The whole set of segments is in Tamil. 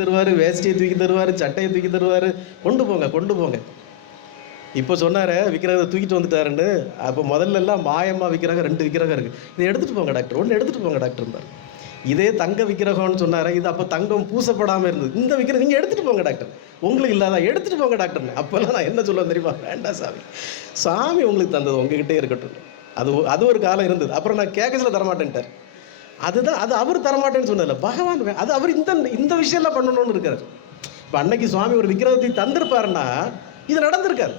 தருவார் வேஷ்டியை தூக்கி தருவார் சட்டையை தூக்கி தருவார். கொண்டு போங்க கொண்டு போங்க. இப்போ சொன்னார் விற்கிறத தூக்கிட்டு வந்துட்டாருன்னு. அப்போ முதல்ல எல்லாம் மாயமாக விக்கிரகம் ரெண்டு விக்கிரகம் இருக்குது இதை எடுத்துகிட்டு போங்க டாக்டர் ஒன்று எடுத்துகிட்டு போங்க டாக்டர் இதே தங்க விக்கிரகம்னு சொன்னார் இது அப்போ தங்கம் பூசப்படாமல் இருந்தது. இந்த விக்கிரகம் நீங்கள் எடுத்துகிட்டு போங்க டாக்டர் உங்களுக்கு இல்லாத எடுத்துகிட்டு போங்க டாக்டர்னு அப்போல்லாம் நான் என்ன சொல்லுவேன் தெரியுமா? வேண்டாம் சாமி. சாமி உங்களுக்கு தந்தது உங்ககிட்டே இருக்கட்டும். அது அது ஒரு காலம் இருந்தது. அப்புறம் நான் கேட்க தரமாட்டேன்ட்டார். அதுதான் அது அவர் தரமாட்டேன்னு சொன்னதில்ல பகவான் அது அவர் இந்த இந்த விஷயம்லாம் பண்ணணும்னு இருக்கார். இப்போ அன்னைக்கு சுவாமி ஒரு விக்கிரகத்தை தந்திருப்பாருன்னா இது நடந்திருக்கார்.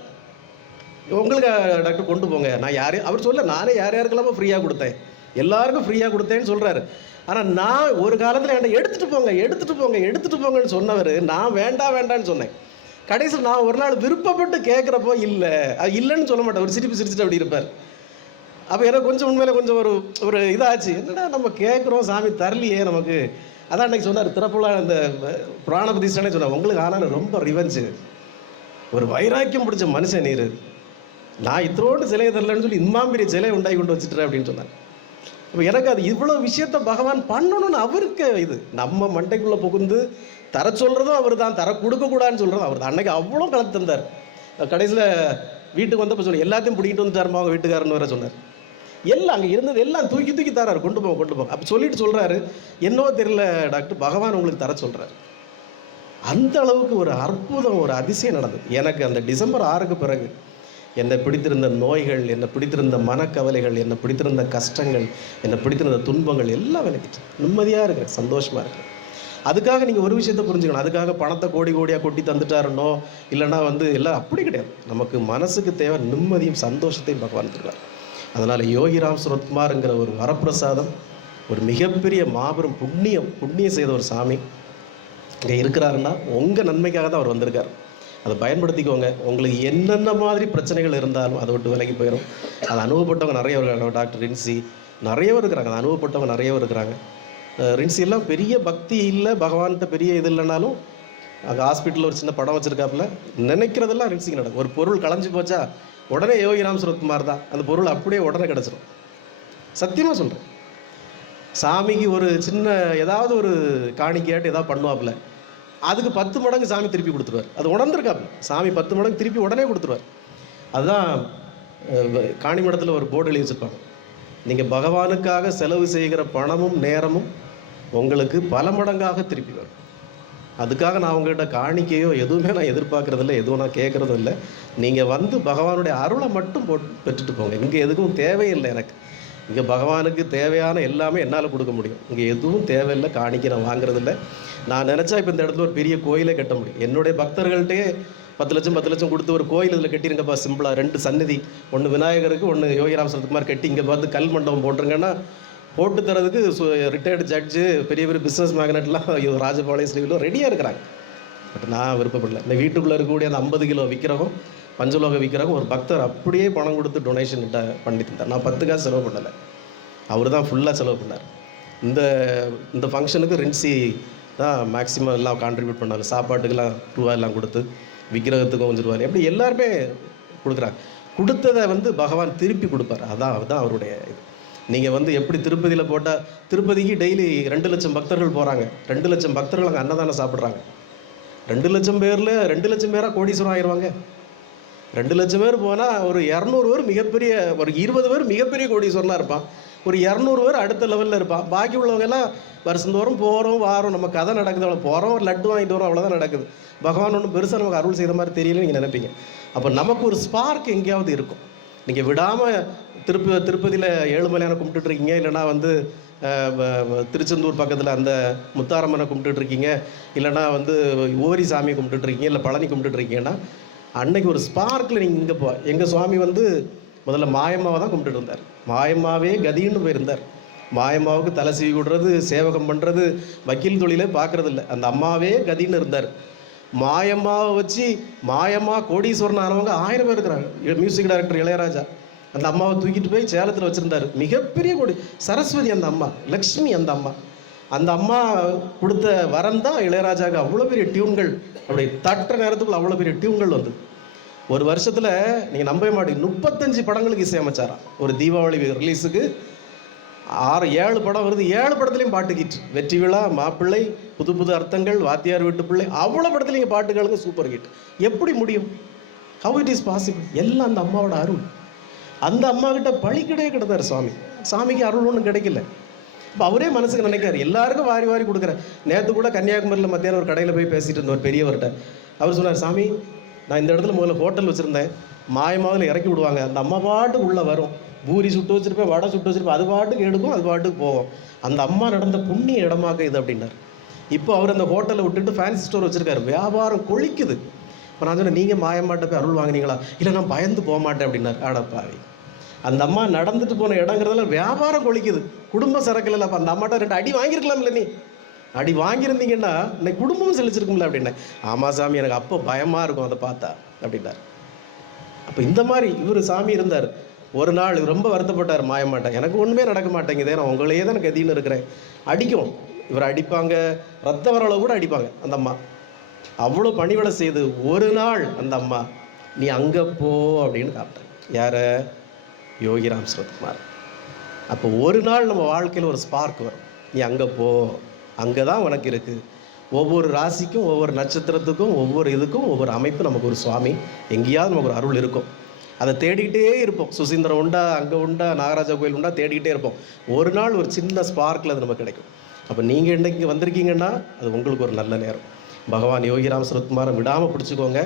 உங்களுக்கு டாக்டர் கொண்டு போங்க. நான் யாரையும் அவர் சொல்ல நானே யார் யாருக்கெல்லாமோ ஃப்ரீயாக கொடுத்தேன். எல்லாருக்கும் ஃப்ரீயாக கொடுத்தேன்னு சொல்கிறாரு ஆனால் நான் ஒரு காலத்தில் என்ன எடுத்துகிட்டு போங்க எடுத்துகிட்டு போங்க எடுத்துகிட்டு போங்கன்னு சொன்னவர் நான் வேண்டாம் வேண்டான்னு சொன்னேன். கடைசியில் நான் ஒரு நாள் விருப்பப்பட்டு கேட்குறப்போ இல்லை அது இல்லைன்னு சொல்ல மாட்டேன். ஒரு சிரிப்பு சிரிச்சுட்டு அப்படி இருப்பார். அப்போ எனக்கு கொஞ்சம் உண்மையில கொஞ்சம் ஒரு ஒரு இதாச்சு. என்னடா நம்ம கேட்குறோம் சாமி தரலையே நமக்கு. அதான் அன்றைக்கி சொன்னார் திறப்புலா இந்த புராணபதிஷ்டனே சொன்னார் உங்களுக்கு ஆனால் ரொம்ப ரிவெஞ்சு ஒரு வைராக்கியம் பிடிச்ச மனுஷன் நீர். நான் இத்தரோடு சிலையை தரலன்னு சொல்லி இம்மாம் பெரிய சிலையை உண்டாகி கொண்டு வச்சுட்டேன் அப்படின்னு சொன்னார். அப்போ எனக்கு அது இவ்வளோ விஷயத்த பகவான் பண்ணணும்னு அவருக்கு இது. நம்ம மண்டைக்குள்ளே புகுந்து தர சொல்கிறதும் அவர் தான் தர கொடுக்கக்கூடாதுன்னு சொல்கிறதும் அவர் தான் அன்றைக்கி அவ்வளோ கலந்து தந்தார் கடைசியில் வீட்டுக்கு வந்தப்போ சொல்லி எல்லாத்தையும் பிடிக்கிட்டு வந்துட்டாருமா அவங்க வீட்டுக்காரன்னு வேற சொன்னார். எல்லாம் அங்கே இருந்தது எல்லாம் தூக்கி தூக்கி தராரு. கொண்டு போங்க கொண்டு போங்க. அப்போ சொல்லிட்டு சொல்கிறாரு என்னவோ தெரியல டாக்டர் பகவான் உங்களுக்கு தர சொல்கிறாரு அந்த அளவுக்கு ஒரு அற்புதம் ஒரு அதிசயம் நடந்தது. எனக்கு அந்த டிசம்பர் ஆறுக்கு பிறகு என்னை பிடித்திருந்த நோய்கள் என்னை பிடித்திருந்த மனக்கவலைகள் என்னை பிடித்திருந்த கஷ்டங்கள் என்னை பிடித்திருந்த துன்பங்கள் எல்லாம் விலகிட்டு. நிம்மதியாக இருக்கிறேன் சந்தோஷமாக இருக்கிறேன். அதுக்காக நீங்கள் ஒரு விஷயத்தை புரிஞ்சுக்கணும். அதுக்காக பணத்தை கோடி கோடியாக கொட்டி தந்துட்டாருனோ இல்லைன்னா வந்து எல்லாம் அப்படி கிடையாது. நமக்கு மனசுக்கு தேவை நிம்மதியும் சந்தோஷத்தையும் பகவான் தருவார். அதனால் யோகிராம் சுரத்குமாருங்கிற ஒரு வரப்பிரசாதம் ஒரு மிகப்பெரிய மாபெரும் புண்ணியம் புண்ணியம் செய்த ஒரு சாமி. இங்கே இருக்கிறாருன்னா உங்கள் நன்மைக்காக தான் அவர் வந்திருக்கார். அதை பயன்படுத்திக்கோங்க. உங்களுக்கு என்னென்ன மாதிரி பிரச்சனைகள் இருந்தாலும் அதை விட்டு விலகி போயிடும் அதை அனுபவப்பட்டவங்க நிறைய இருக்காங்க. டாக்டர் ரின்சி நிறைய பேர் இருக்கிறாங்க. அதை அனுபவப்பட்டவங்க நிறையவர் இருக்கிறாங்க. ரின்சி எல்லாம் பெரிய பக்தி இல்லை பகவான்கிட்ட பெரிய இது இல்லைனாலும் அங்கே ஹாஸ்பிட்டலில் ஒரு சின்ன படம் வச்சுருக்காப்புல. நினைக்கிறதெல்லாம் ரின்சிக்கு நடக்கும். ஒரு பொருள் களைஞ்சு போச்சா உடனே யோகிராம் சுரத்குமார் தான். அந்த பொருள் அப்படியே உடனே கிடச்சிரும். சத்தியமாக சொல்கிறேன் சாமிக்கு ஒரு சின்ன ஏதாவது ஒரு காணிக்கையாட்டு ஏதாவது பண்ணுவாப்புல. அதுக்கு பத்து மடங்கு சாமி திருப்பி கொடுத்துருவார். அது உணர்ந்துருக்காப்புல. சாமி பத்து மடங்கு திருப்பி உடனே கொடுத்துருவார். அதுதான் காணி காணிமடத்தில் ஒரு போர்டு எழுதி வச்சுருப்பாங்க. நீங்கள் பகவானுக்காக செலவு செய்கிற பணமும் நேரமும் உங்களுக்கு பல மடங்காக திருப்பி வரும். அதுக்காக நான் உங்கள்கிட்ட காணிக்கையோ எதுவுமே நான் எதிர்பார்க்குறதில்ல எதுவும் நான் கேட்குறதும் இல்லை நீங்கள் வந்து பகவானுடைய அருளை மட்டும் போட்டு பெற்றுட்டு போங்க. இங்கே எதுக்கும் தேவையில்லை எனக்கு. இங்கே பகவானுக்கு தேவையான எல்லாமே என்னால் கொடுக்க முடியும். இங்கே எதுவும் தேவையில்லை காணிக்கை நான் வாங்குறதில்ல. நான் நினச்சா இப்போ இந்த இடத்துல ஒரு பெரிய கோயிலே கட்ட முடியும். என்னுடைய பக்தர்கள்ட்டே பத்து லட்சம் பத்து லட்சம் கொடுத்து ஒரு கோயில் இதில் கட்டிருங்கப்பா சிம்பிளாக ரெண்டு சந்நிதி. ஒன்று விநாயகருக்கு ஒன்று யோகிராம் சரத்குமார் கட்டி இங்கே பார்த்து கல் மண்டபம் போட்டுருங்கன்னா போட்டு தரதுக்கு ரிட்டையர்டு ஜட்ஜு பெரிய பெரிய பிஸ்னஸ் மேக்னெட்லாம் ராஜபாளையம் ஸ்ரீவிலும் ரெடியாக இருக்கிறாங்க. பட் நான் விருப்பப்படல. இந்த வீட்டுக்குள்ளே இருக்கக்கூடிய அந்த ஐம்பது கிலோ விற்கிறவங்க பஞ்சலோக விற்கிறவங்க ஒரு பக்தர் அப்படியே பணம் கொடுத்து டொனேஷன் பண்ணி தந்தார் நான் பத்து காசு செலவு பண்ணலை. அவர் தான் ஃபுல்லாக செலவு பண்ணார். இந்த இந்த ஃபங்க்ஷனுக்கு ரின்சி தான் மேக்ஸிமம் எல்லாம் கான்ட்ரிபியூட் பண்ணாங்க சாப்பாட்டுக்கெல்லாம் ரூபா எல்லாம் கொடுத்து விக்கிரகத்துக்கும் கொஞ்சம் ரூபாய் எப்படி எல்லாருமே கொடுக்குறாங்க. கொடுத்ததை வந்து பகவான் திருப்பி கொடுப்பார். அதான் அதுதான் அவருடைய இது. நீங்கள் வந்து எப்படி திருப்பதியில் போட்டால் திருப்பதிக்கு டெய்லி ரெண்டு லட்சம் பக்தர்கள் போகிறாங்க ரெண்டு லட்சம் பக்தர்கள் அங்கே அன்னதானம் சாப்பிட்றாங்க. ரெண்டு லட்சம் பேரில் ரெண்டு லட்சம் பேராக கோடீஸ்வரம் ஆயிடுவாங்க ரெண்டு லட்சம் பேர் போனால் ஒரு இரநூறு பேர் மிகப்பெரிய ஒரு இருபது பேர் மிகப்பெரிய கோடீஸ்வரனாக இருப்பான். ஒரு இரநூறு பேர் அடுத்த லெவலில் இருப்பான். பாக்கி உள்ளவங்க எல்லாம் வருஷந்தோறும் போகிறோம் வாரோம். நம்ம கதை நடக்குது அவ்வளோ போகிறோம் ஒரு லட்டு வாங்கிட்டு வரோம் அவ்வளோதான் நடக்குது. பகவான் ஒன்றும் பெருசாக நமக்கு அருள் செய்த மாதிரி தெரியலன்னு நீங்கள் நினைப்பீங்க. அப்போ நமக்கு ஒரு ஸ்பார்க் எங்கேயாவது இருக்கும். நீங்கள் விடாமல் திருப்ப திருப்பதியில் ஏழுமலையான கும்பிட்டுட்ருக்கீங்க இல்லைன்னா வந்து வ- திருச்செந்தூர் பக்கத்தில் அந்த முத்தாரம்மனை கும்பிட்டுட்ருக்கீங்க இல்லைனா இல்லைன்னா வந்து ஓரி சாமி கும்பிட்டுட்ருக்கீங்க இல்லை பழனி கும்பிட்டுட்ருக்கீங்கன்னா அன்னைக்கு ஒரு ஸ்பார்க்கில் நீங்கள் இங்கே போ எங்கள் சுவாமி வந்து முதல்ல மாயம்மாவை தான் கும்பிட்டுட்டு இருந்தார். மாயம்மாவே கதின்னு போயிருந்தார். மாயம்மாவுக்கு தலை சீவி விடுறது சேவகம் பண்ணுறது வக்கீல் தொழிலே பார்க்குறதில்ல அந்த அம்மாவே கதின்னு இருந்தார். மாயம்மாவை வச்சு மாயம்மா கோடீஸ்வரன் ஆனவங்க ஆயிரம் பேர் இருக்கிறாங்க. Music director Ilaiyaraaja. அந்த அம்மாவை தூக்கிட்டு போய் சேலத்தில் வச்சுருந்தாரு. மிகப்பெரிய கோடி. சரஸ்வதி அந்த அம்மா லக்ஷ்மி அந்த அம்மா. அந்த அம்மா கொடுத்த வரம் தான் இளையராஜாவுக்கு அவ்வளோ பெரிய டியூன்கள். அப்படி தட்டுற நேரத்துக்குள்ள அவ்வளோ பெரிய டியூன்கள் வந்து. ஒரு வருஷத்தில் நீங்கள் நம்பவே மாட்டீங்க. முப்பத்தஞ்சு படங்களுக்கு இசையமைச்சாராம். ஒரு தீபாவளி ரிலீஸுக்கு ஆறு ஏழு படம் வருது. ஏழு படத்துலையும் பாட்டு ஹிட் வெற்றி விழா மாப்பிள்ளை புது புது அர்த்தங்கள் வாத்தியார் வீட்டு பிள்ளை அவ்வளோ படத்துலையும் பாட்டுகளுங்க சூப்பர் ஹிட் எப்படி முடியும்? ஹவு இட் இஸ் பாசிபிள் எல்லாம் அந்த அம்மாவோட அருள். அந்த அம்மா கிட்ட பழிக்கிட்டே கிடந்தார் சுவாமி சாமிக்கு அருள் ஒன்றும் கிடைக்கல. இப்போ அவரே மனசுக்கு நினைக்காரு எல்லாருக்கும் வாரி வாரி கொடுக்குறேன். நேற்று கூட கன்னியாகுமரியில் மத்தியானம் ஒரு கடையில் போய் பேசிட்டு இருந்தோம் ஒரு பெரியவர்கிட்ட. அவர் சொன்னார் சாமி நான் இந்த இடத்துல முதல்ல ஹோட்டல் வச்சுருந்தேன். மாயமாவில் இறக்கி விடுவாங்க. அந்த அம்மா பாட்டுக்கு உள்ளே வரும். பூரி சுட்டு வச்சிருப்பேன் வடை சுட்டு வச்சிருப்பேன் அது பாட்டுக்கு எடுக்கும் அது பாட்டுக்கு போகும். அந்த அம்மா நடந்த புண்ணிய இடமாக இது அப்படின்னார். இப்போ அவர் அந்த ஹோட்டலை விட்டுட்டு ஃபேன்சி ஸ்டோர் வச்சுருக்காரு. வியாபாரம் கொளிக்குது இப்போ நான் சொன்னேன் நீங்கள் மாயமாட்ட போய் அருள் வாங்குனீங்களா? இல்லை நான் பயந்து போக மாட்டேன் அப்படின்னார். ஆடப்பாவி அந்த அம்மா நடந்துட்டு போன இடங்கிறதுல வியாபாரம் கொளிக்குது குடும்ப சரக்கு இல்லை அப்போ அந்த அம்மாட்ட ரெண்டு அடி வாங்கியிருக்கலாம்ல நீ? அடி வாங்கியிருந்தீங்கன்னா இன்னைக்கு குடும்பமும் செழிச்சிருக்கும்ல அப்படின்னேன் ஆமாம் சாமி எனக்கு அப்போ பயமாக இருக்கும் அதை பார்த்தா அப்படின்னார். அப்போ இந்த மாதிரி இவர் சாமி இருந்தார். ஒரு நாள் ரொம்ப வருத்தப்பட்டார் மாயமாட்டேன் எனக்கு ஒன்றுமே நடக்க மாட்டேங்குதே நான் உங்களையே தான் கதின்னு இருக்கிறேன். அடிக்கும். இவர் அடிப்பாங்க. ரத்த வரளவு கூட அடிப்பாங்க அந்த அம்மா. அவ்வளோ பணிவிடை செய்து ஒரு நாள் அந்த அம்மா நீ அங்கே போ அப்படின்னு காப்பிட்டேன் யாரை? யோகிராம் சுரத்குமார் அப்போ ஒரு நாள் நம்ம வாழ்க்கையில் ஒரு ஸ்பார்க் வரும். நீ அங்கே போ. அங்கே தான் உனக்கு இருக்குது ஒவ்வொரு ராசிக்கும் ஒவ்வொரு நட்சத்திரத்துக்கும் ஒவ்வொரு இதுக்கும் ஒவ்வொரு அமைப்பு நமக்கு ஒரு சுவாமி. எங்கேயாவது நமக்கு ஒரு அருள் இருக்கும். அதை தேடிக்கிட்டே இருப்போம். சுசீந்திரம் உண்டா அங்கே உண்டா நாகராஜா கோயில் உண்டா தேடிக்கிட்டே இருப்போம். ஒரு நாள் ஒரு சின்ன ஸ்பார்க்கில் அது நமக்கு கிடைக்கும். அப்போ நீங்கள் இன்றைக்கு வந்திருக்கீங்கன்னா அது உங்களுக்கு ஒரு நல்ல நேரம். பகவான் யோகிராம் சுரத்குமாரை விடாமல் பிடிச்சிக்கோங்க.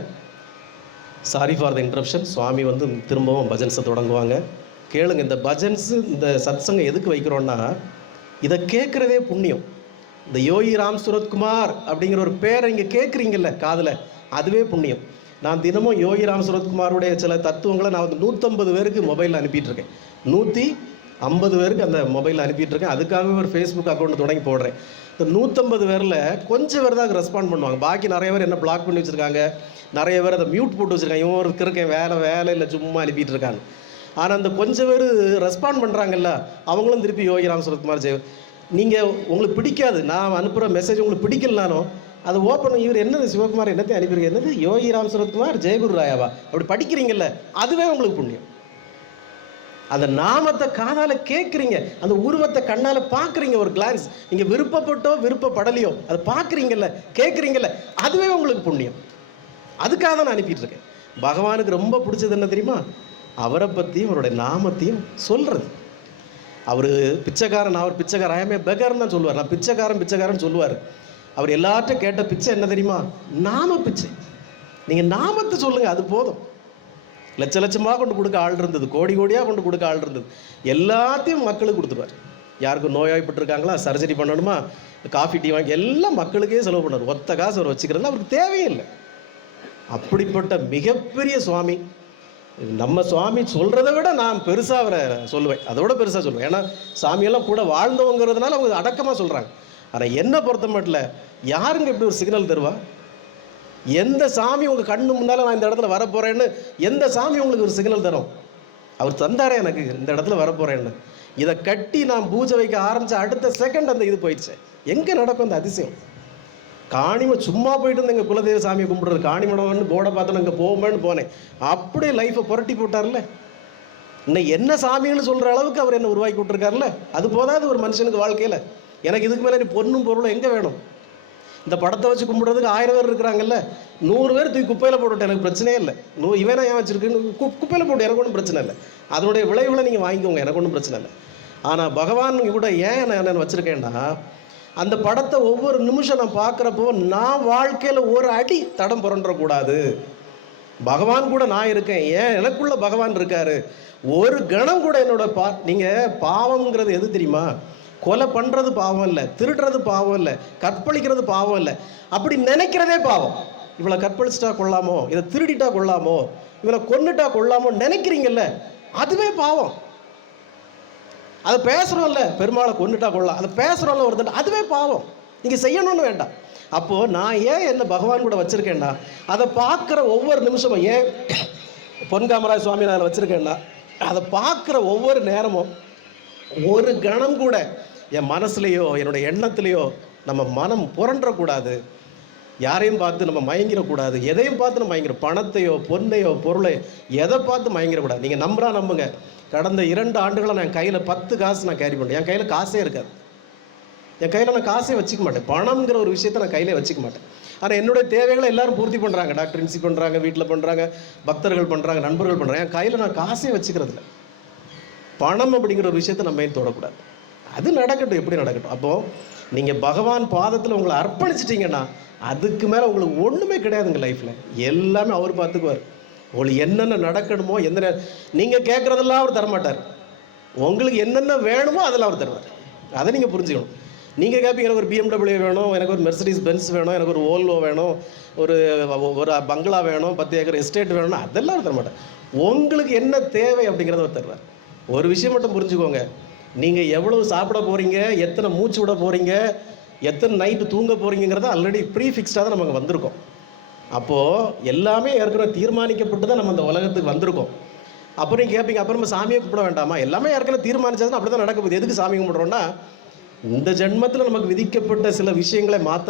Sorry for the interruption Swami வந்து திரும்பவும் பஜன்ஸை தொடங்குவாங்க. கேளுங்க இந்த பஜன்ஸு இந்த சத்சங்கம் எதுக்கு வைக்கிறோன்னா இதை கேட்குறதே புண்ணியம். இந்த யோகி ராம் சுரத்குமார் அப்படிங்கிற ஒரு பேரை இங்கே கேட்குறீங்கல்ல காதில் அதுவே புண்ணியம். நான் தினமும் யோகி ராம் சுரத்குமாருடைய சில தத்துவங்களை நான் வந்து நூற்றம்பது பேருக்கு மொபைலில் அனுப்பிட்டுருக்கேன். நூற்றி ஐம்பது பேருக்கு அந்த மொபைலில் அனுப்பிட்டுருக்கேன். அதுக்காகவே ஒரு ஃபேஸ்புக் அக்கௌண்ட் தொடங்கி போடுறேன். இந்த நூற்றம்பது பேரில் கொஞ்சம் பேர் தான் ரெஸ்பாண்ட் பண்ணுவாங்க. பாக்கி நிறைய பேர் என்ன பிளாக் பண்ணி வச்சுருக்காங்க? நிறைய பேர் அதை மியூட் போட்டு வச்சுருக்காங்க. இவன் ஒரு இருக்கேன் வேலை வேலை இல்லை சும்மா அனுப்பிட்டு இருக்காங்க ஆனால் அந்த கொஞ்சம் பேர் ரெஸ்பாண்ட் பண்ணுறாங்கல்ல அவங்களும் திருப்பி யோகி ராம் சுரத்குமார் ஜெய நீங்கள் உங்களுக்கு பிடிக்காது. நான் அனுப்புகிற மெசேஜ் உங்களுக்கு பிடிக்கலனாலும் அதை ஓப்பன் இவர் என்னது சிவகுமார் என்னத்தையும் அனுப்பியிருக்க என்னது? யோகி ராம் சரத்குமார் ஜெயகுரு ராயாவா. அப்படி படிக்கிறீங்கல்ல அதுவே உங்களுக்கு புண்ணியம். அந்த நாமத்தை காதால் கேட்குறீங்க அந்த உருவத்தை கண்ணால் பார்க்குறீங்க ஒரு கிளான்ஸ் நீங்கள் விருப்பப்பட்டோ விருப்பப்படலையோ அதை பார்க்குறீங்கல்ல கேட்குறீங்கல்ல அதுவே உங்களுக்கு புண்ணியம். அதுக்காக தான் நான் அனுப்பிட்டு இருக்கேன் பகவானுக்கு ரொம்ப பிடிச்சது என்ன தெரியுமா? அவரை பற்றியும் அவருடைய நாமத்தையும் சொல்கிறது அவர் பிச்சைக்காரன் அவர் பிச்சைக்காரன். ஐயமே பெகர்னு தான் சொல்லுவார். நான் பிச்சைக்காரன் பிச்சைக்காரன் சொல்லுவார். அவர் எல்லார்ட்டும் கேட்ட பிச்சை என்ன தெரியுமா? நாம பிச்சை. நீங்கள் நாமத்தை சொல்லுங்கள் அது போதும். லட்ச லட்சமாக கொண்டு கொடுக்க ஆள் இருந்தது கோடி கோடியாக கொண்டு கொடுக்க ஆள் இருந்தது. எல்லாத்தையும் மக்களுக்கு கொடுத்துருவார். யாருக்கும் நோய்வாய்ப்பட்டிருக்காங்களா? சர்ஜரி பண்ணணுமா? காஃபி டீ வாங்கி எல்லாம் மக்களுக்கே செலவு பண்ணுவார். ஒத்த காசு அவர் வச்சுக்கிறது அவருக்கு தேவையே இல்லை. அப்படிப்பட்ட மிகப்பெரிய சுவாமி நம்ம சுவாமி சொல்கிறத விட நான் பெருசாக அவரை சொல்லுவேன். அதோட பெருசாக சொல்லுவேன். ஏன்னா சாமியெல்லாம் கூட வாழ்ந்தவங்கிறதுனால அவங்க அடக்கமாக சொல்கிறாங்க ஆனால் என்ன பொறுத்த மட்டும் யாருங்க இப்படி ஒரு சிக்னல் தருவா? எந்த சாமி உங்கள் கண்ணு முன்னால் நான் இந்த இடத்துல வரப்போகிறேன்னு எந்த சாமி உங்களுக்கு ஒரு சிக்னல் தரும்? அவர் தந்தாரே எனக்கு இந்த இடத்துல வரப்போகிறேன்னு இதை கட்டி நான் பூஜை வைக்க ஆரம்பித்த அடுத்த செகண்ட் அந்த இது போயிடுச்சு. எங்கே நடக்கும் அந்த அதிசயம்? காணிம சும்மா போயிட்டு இருந்தேன் எங்கள் குலதெய்வ சாமியை கும்பிடுறது. காணிமடம்னு போர்டை பார்த்து அங்கே போகுமேன்னு போனேன். அப்படியே லைஃப்பை புரட்டி போட்டார்ல. இன்னும் என்ன சாமின்னு சொல்கிற அளவுக்கு அவர் என்ன உருவாக்கி விட்டுருக்காருல்ல அது போதாது ஒரு மனுஷனுக்கு வாழ்க்கையில். எனக்கு இதுக்கு மேலே நீ பொண்ணும் பொருளும் எங்கே வேணும்? இந்த படத்தை வச்சு கும்பிட்றதுக்கு ஆயிரம் பேர் இருக்கிறாங்கல்ல. நூறு பேர் தூக்கி குப்பையில் போட்டுவிட்டு எனக்கு பிரச்சனையே இல்லை. நூ இவனா ஏன் வச்சுருக்குன்னு கு குப்பையில் போட்டு எனக்கு ஒன்றும் பிரச்சனை இல்லை. அதனுடைய விளைவுகளை நீங்கள் வாங்கிக்கோங்க எனக்கு ஒன்றும் பிரச்சனை இல்லை. ஆனால் பகவான் கூட ஏன் நான் என்ன வச்சுருக்கேன்னா அந்த படத்தை ஒவ்வொரு நிமிஷம் நான் பார்க்குறப்போ நான் வாழ்க்கையில் ஒரு அடி தடம் புரண்டக்கூடாது பகவான் கூட நான் இருக்கேன். ஏன்? எனக்குள்ள பகவான் இருக்காரு. ஒரு கணம் கூட என்னோட பா நீங்கள் பாவம்ங்கிறது எது தெரியுமா? கொலை பண்ணுறது பாவம் இல்லை திருடுறது பாவம் இல்லை கற்பழிக்கிறது பாவம் இல்லை. அப்படி நினைக்கிறதே பாவம். இவளை கற்பழிச்சிட்டா கொள்ளாமோ இதை திருடிட்டா கொள்ளாமோ இவளை கொன்னுட்டா கொள்ளாமோ நினைக்கிறீங்கல்ல? அதுவே பாவம். அதை பேசுகிறோம்ல பெருமாளை கொண்டுட்டா கொள்ளலாம். அதை பேசுகிறோம்ல ஒருத்தன் அதுவே பாவம். நீங்கள் செய்யணும்னு வேண்டாம். அப்போது நான் ஏன் என்ன பகவான் கூட வச்சுருக்கேன்னா அதை பார்க்குற ஒவ்வொரு நிமிஷமும் ஏன் பொன்காமராஜ் சுவாமி நான் வச்சுருக்கேன்னா அதை பார்க்குற ஒவ்வொரு நேரமும் ஒரு கணம் கூட என் மனசுலையோ என்னுடைய எண்ணத்துலையோ நம்ம மனம் புரண்டக்கூடாது யாரையும் பார்த்து நம்ம மயங்கிடக்கூடாது. எதையும் பார்த்து நம்ம மயங்கிடும் பணத்தையோ பொண்ணையோ பொருளையோ எதை பார்த்து மயங்கிடக்கூடாது. நீங்கள் நம்புறா நம்புங்க. கடந்த இரண்டு ஆண்டுகளாக நான் கையில் பத்து காசு நான் கேரி பண்ணேன் என் கையில் காசே இருக்காது. என் கையில் நான் காசே வச்சுக்க மாட்டேன். பணம்ங்கிற ஒரு விஷயத்த நான் கையிலே வச்சுக்க மாட்டேன். ஆனால் என்னுடைய தேவைகளை எல்லாரும் பூர்த்தி பண்ணுறாங்க டாக்டர் இன்சி பண்ணுறாங்க வீட்டில் பண்ணுறாங்க பக்தர்கள் பண்ணுறாங்க நண்பர்கள் பண்ணுறாங்க என் கையில் நான் காசே வச்சுக்கிறது இல்லை. பணம் அப்படிங்கிற ஒரு விஷயத்தை நம்ம ஏன் தொடக்கூடாது? அது நடக்கட்டும். எப்படி நடக்கட்டும்? அப்போது நீங்கள் பகவான் பாதத்தில் உங்களை அர்ப்பணிச்சிட்டிங்கன்னா அதுக்கு மேலே உங்களுக்கு ஒன்றுமே கிடையாதுங்க லைஃப்பில் எல்லாமே அவர் பார்த்துக்குவார் உங்களுக்கு என்னென்ன நடக்கணுமோ எந்த நீங்கள் கேட்குறதெல்லாம் அவர் தரமாட்டார். உங்களுக்கு என்னென்ன வேணுமோ அதெல்லாம் அவர் தருவார். அதை நீங்கள் புரிஞ்சுக்கணும். நீங்கள் கேட்பீங்க எனக்கு ஒரு பிஎம்டபிள்யூ வேணும் எனக்கு ஒரு மெர்சடிஸ் பென்ஸ் வேணும் எனக்கு ஒரு ஓல்வோ வேணும் ஒரு ஒரு பங்களா வேணும் பத்து ஏக்கர் எஸ்டேட் வேணும்னா அதெல்லாம் அவர் தரமாட்டார். உங்களுக்கு என்ன தேவை அப்படிங்கிறத அவர் தருவார். ஒரு விஷயம் மட்டும் புரிஞ்சுக்கோங்க. நீங்கள் எவ்வளவு சாப்பிட போகிறீங்க எத்தனை மூச்சு விட போகிறீங்க எத்தனை நைட்டு தூங்க போகிறீங்கிறத ஆல்ரெடி ப்ரீ ஃபிக்ஸ்டாக தான் நமக்கு வந்திருக்கோம். அப்போது எல்லாமே ஏற்கனவே தீர்மானிக்கப்பட்டு தான் நம்ம இந்த உலகத்துக்கு வந்திருக்கோம். அப்புறம் நீங்கள் கேட்பீங்க அப்புறமா சாமியை கும்பிட வேண்டாமா? எல்லாமே ஏற்கனவே தீர்மானிச்சதுன்னா அப்படி தான் நடக்க போகுது எதுக்கு சாமி கும்பிட்றோன்னா இந்த ஜென்மத்தில் நமக்கு விதிக்கப்பட்ட சில விஷயங்களை மாற்ற